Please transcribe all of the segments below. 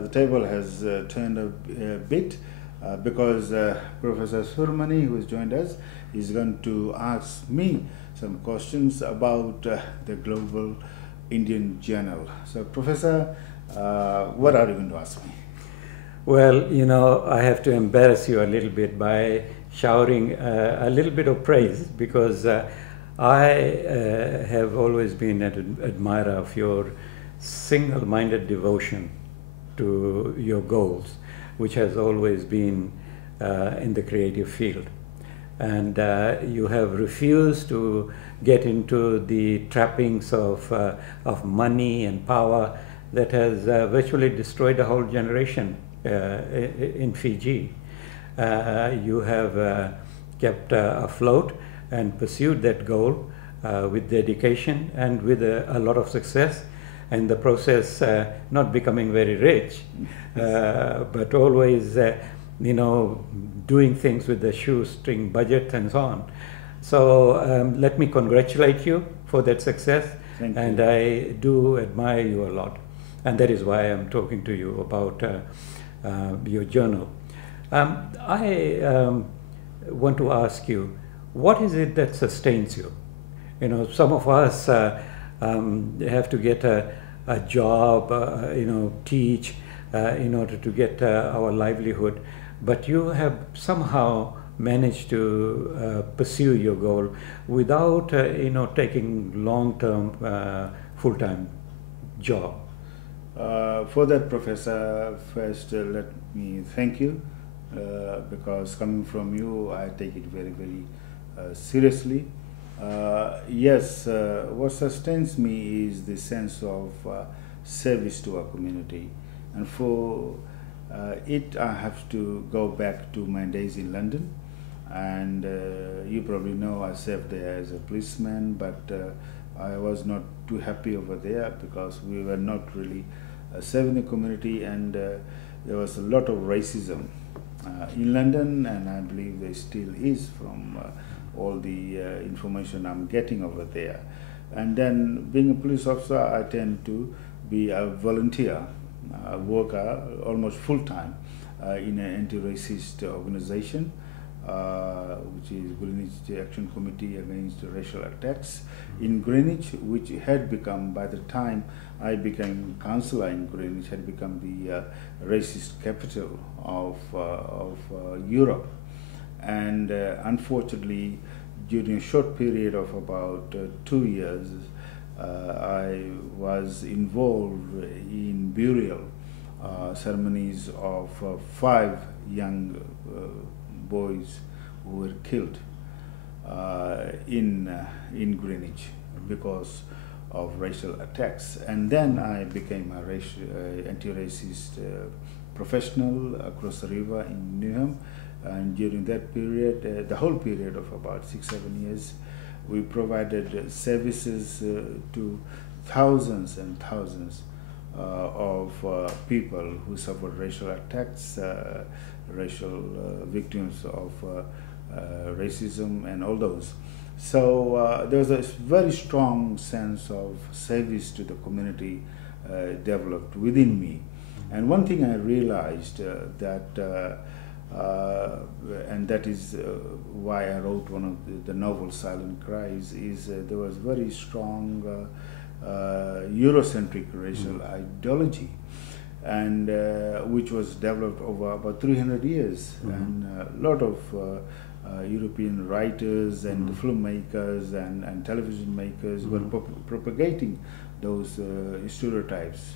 the table has turned a bit because Professor Subramani, who has joined us, is going to ask me some questions about the Global Indian Journal. So, Professor, what are you going to ask me? Well, you know, I have to embarrass you a little bit by showering a little bit of praise, because I have always been an admirer of your single-minded devotion to your goals, which has always been in the creative field. And you have refused to get into the trappings of money and power that has virtually destroyed a whole generation in Fiji. You have kept afloat and pursued that goal with dedication and with a lot of success. In the process, not becoming very rich, but always, you know, doing things with the shoestring budget and so on. So let me congratulate you for that success. Thank you. And I do admire you a lot. And that is why I'm talking to you about your journal. I want to ask you, what is it that sustains you? You know, some of us have to get a job, you know, teach in order to get our livelihood. But you have somehow managed to pursue your goal without, you know, taking long-term, full-time job. For that, Professor, first let me thank you because coming from you, I take it very, very seriously. Yes, what sustains me is the sense of service to our community, and for it I have to go back to my days in London, and you probably know I served there as a policeman, but I was not too happy over there because we were not really serving the community, and there was a lot of racism in London, and I believe there still is from all the information I'm getting over there. And then being a police officer, I tend to be a volunteer worker almost full-time in an anti-racist organization, which is Greenwich Action Committee Against Racial Attacks in Greenwich, which had become, by the time I became councillor in Greenwich, had become the racist capital of Europe. And unfortunately, during a short period of about 2 years, I was involved in burial ceremonies of 5 young boys who were killed in Greenwich because of racial attacks. And then I became a anti-racist professional across the river in Newham. And during that period, the whole period of about 6-7 years, we provided services to thousands and thousands of people who suffered racial attacks, racial victims of racism and all those. So there was a very strong sense of service to the community developed within me. And one thing I realized that and that is why I wrote one of the novel Silent Cries, is there was very strong Eurocentric racial ideology, and which was developed over about 300 years. And a lot of European writers and filmmakers and television makers were propagating those stereotypes,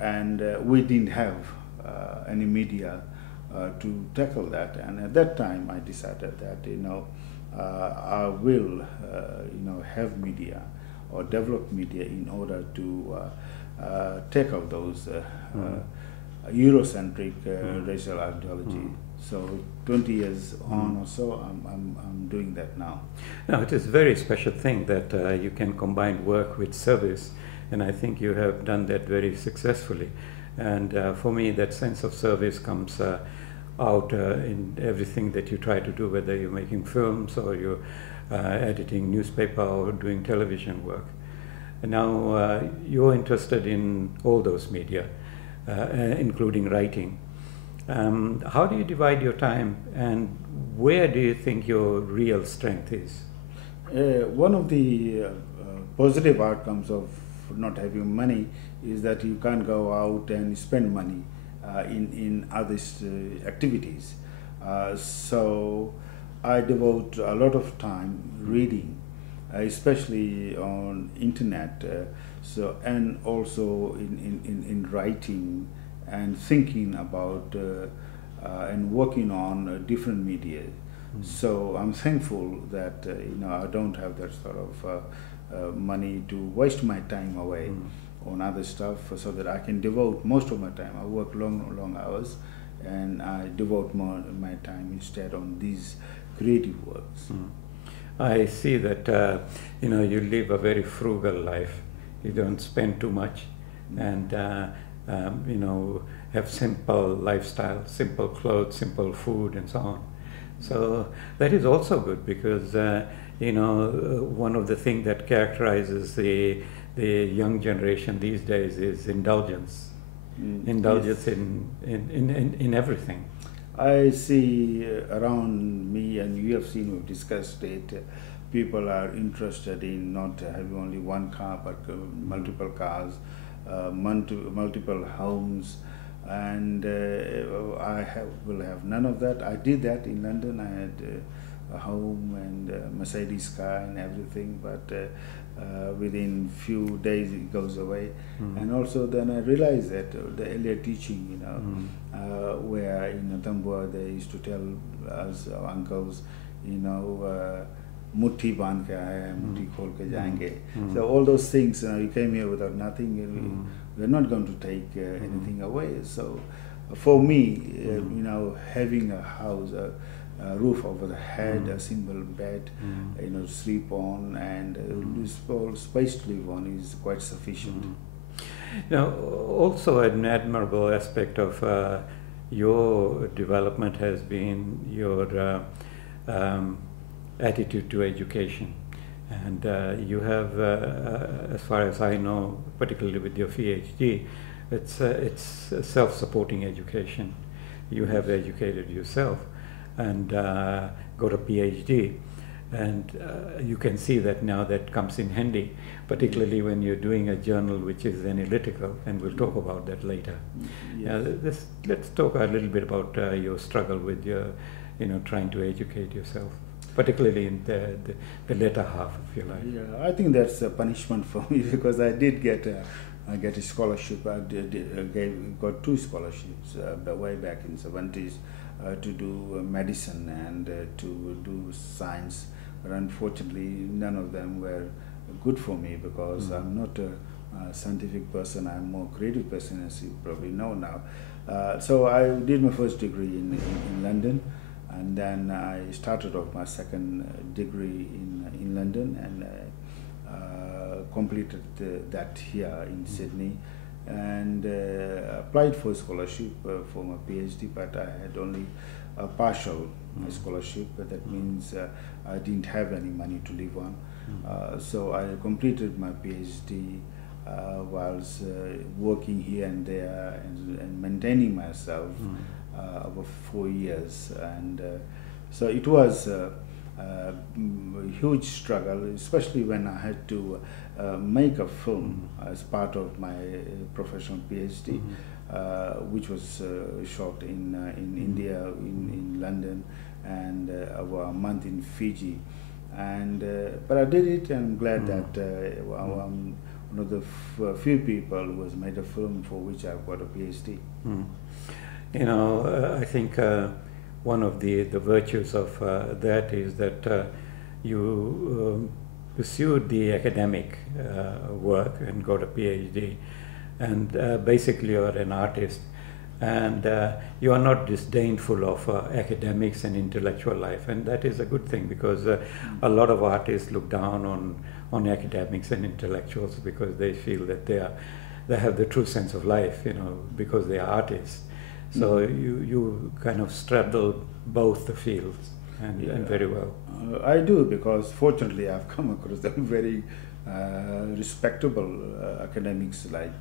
and we didn't have any media to tackle that. And at that time I decided that, you know, I will you know, have media or develop media in order to tackle those Eurocentric racial ideology. So 20 years on or so, I'm doing that now. No, it is a very special thing that you can combine work with service, and I think you have done that very successfully. And for me, that sense of service comes out in everything that you try to do, whether you're making films or you're editing newspaper or doing television work. And now you're interested in all those media. including writing. How do you divide your time, and where do you think your real strength is? One of the positive outcomes of not having money is that you can't go out and spend money in other activities. So I devote a lot of time reading, especially on internet. And also in writing and thinking about and working on different media. So I'm thankful that I don't have that sort of money to waste my time away on other stuff, so that I can devote most of my time. I work long hours, and I devote my time instead on these creative works. I see that you live a very frugal life. You don't spend too much, and have simple lifestyle, simple clothes, simple food, and so on. So that is also good, because one of the things that characterizes the young generation these days is indulgence. Indulgence in everything. I see around me, and you have seen, we've discussed it, people are interested in not having only one car, but multiple cars, multiple homes, and will have none of that. I did that in London. I had a home and a Mercedes car and everything, but within few days it goes away. And also then I realized that the earlier teaching, where in Tambua they used to tell us, our uncles, mutti band ke aaya, mutti khol ke jayenge. So all those things, you came here without nothing, we're not going to take anything away. So for me, having a house, a roof over the head, a simple bed, to sleep on, and space to live on is quite sufficient. Now, also an admirable aspect of your development has been your attitude to education. And you have, as far as I know, particularly with your PhD, it's self-supporting education. You have educated yourself and got a PhD, and you can see that now that comes in handy, particularly when you're doing a journal which is analytical, and we'll talk about that later. Yes. Let's talk a little bit about your struggle with your, trying to educate yourself, particularly in the latter half of your life. Yeah, I think that's a punishment for me, because I did get a scholarship. I got 2 scholarships way back in the 70s to do medicine and to do science, but unfortunately none of them were good for me, because I'm not a scientific person. I'm a more creative person, as you probably know now. So I did my first degree in London, and then I started off my second degree in London, and completed that here in Sydney, and applied for a scholarship for my PhD, but I had only a partial scholarship. That means I didn't have any money to live on. So I completed my PhD whilst working here and there and maintaining myself over 4 years, and so it was a huge struggle, especially when I had to make a film as part of my professional PhD, which was shot in India, in London, and over a month in Fiji. And but I did it, and I'm glad that I'm one of the few people who has made a film for which I've got a PhD. I think one of the virtues of that is that you pursued the academic work and got a PhD, and basically you're an artist, and you are not disdainful of academics and intellectual life, and that is a good thing, because a lot of artists look down on academics and intellectuals, because they feel that they have the true sense of life, because they are artists. So you kind of straddle both the fields, and very well. I do, because fortunately I've come across some very respectable academics like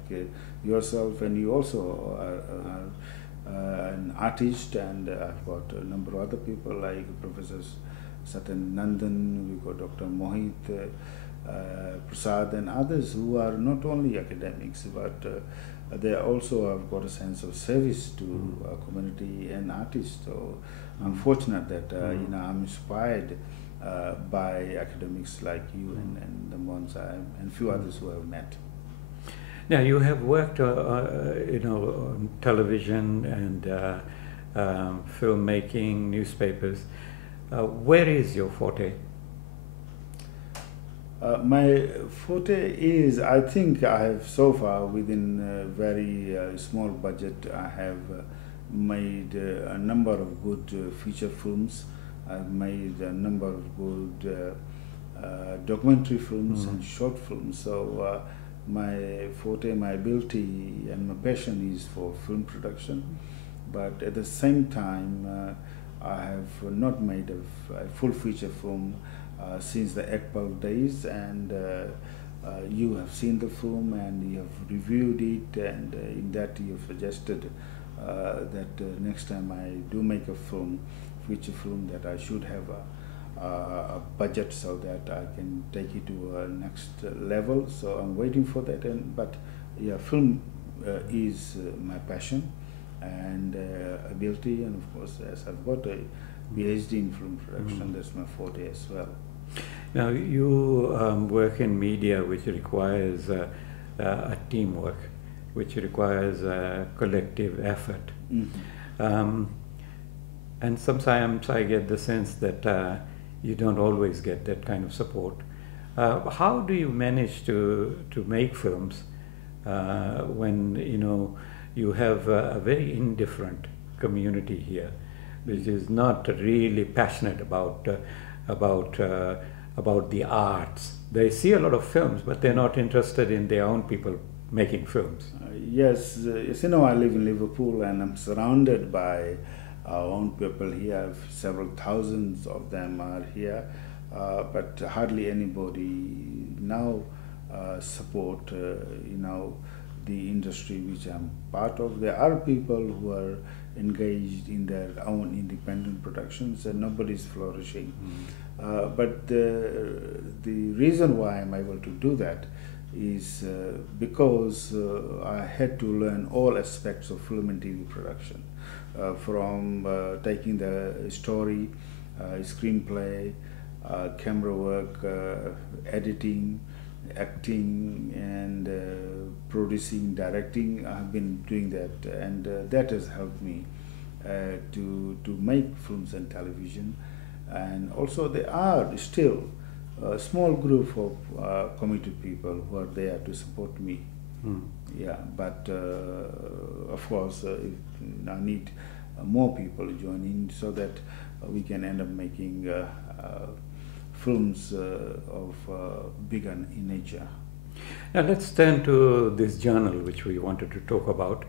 yourself, and you also are an artist, and I've got a number of other people like Professors Satan Nandan, we got Dr. Mohit Prasad, and others who are not only academics, but they also have got a sense of service to our community and artists. So I'm fortunate that I'm inspired by academics like you and the ones and few others who I've met. Now you have worked, on television and filmmaking, newspapers. Where is your forte? My forte is, I think I have so far within a very small budget, I have made a number of good feature films. I've made a number of good documentary films and short films. So my forte, my ability and my passion is for film production. But at the same time, I have not made a full feature film since the Ekpal days, and you have seen the film and you have reviewed it, and in that you have suggested that next time I do make a film, feature film, that I should have a budget so that I can take it to a next level. So I'm waiting for that. But yeah, film is my passion and ability, and of course, as I've got a PhD in film production, that's my forte as well. Now you work in media, which requires a teamwork, which requires a collective effort. And sometimes I get the sense that you don't always get that kind of support. How do you manage to make films when you have a very indifferent community here, which is not really passionate about the arts? They see a lot of films, but they're not interested in their own people making films. Yes, I live in Liverpool, and I'm surrounded by our own people here. Several thousands of them are here, but hardly anybody now support the industry which I'm part of. There are people who are engaged in their own independent productions, and nobody's flourishing. But the reason why I'm able to do that is because I had to learn all aspects of film and TV production, from taking the story, screenplay, camera work, editing, acting, and producing, directing. I've been doing that, and that has helped me to make films and television. And also there are still a small group of committed people who are there to support me. Yeah, but of course I need more people joining so that we can end up making films of bigger in nature. Now let's turn to this journal which we wanted to talk about.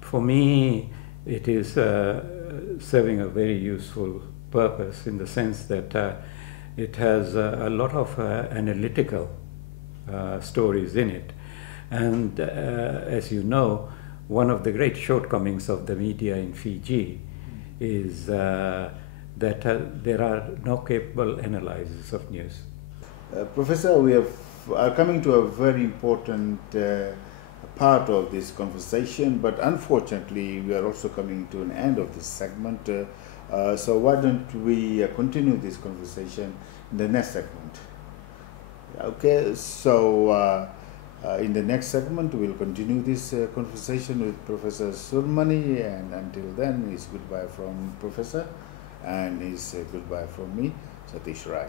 For me, it is serving a very useful purpose in the sense that it has a lot of analytical stories in it. And as you know, one of the great shortcomings of the media in Fiji is that there are no capable analyzers of news. Professor, we are coming to a very important part of this conversation, but unfortunately we are also coming to an end of this segment. So why don't we continue this conversation in the next segment? Okay, so in the next segment we'll continue this conversation with Professor Subramani, and until then, it's goodbye from Professor, and it's goodbye from me, Satish Rai.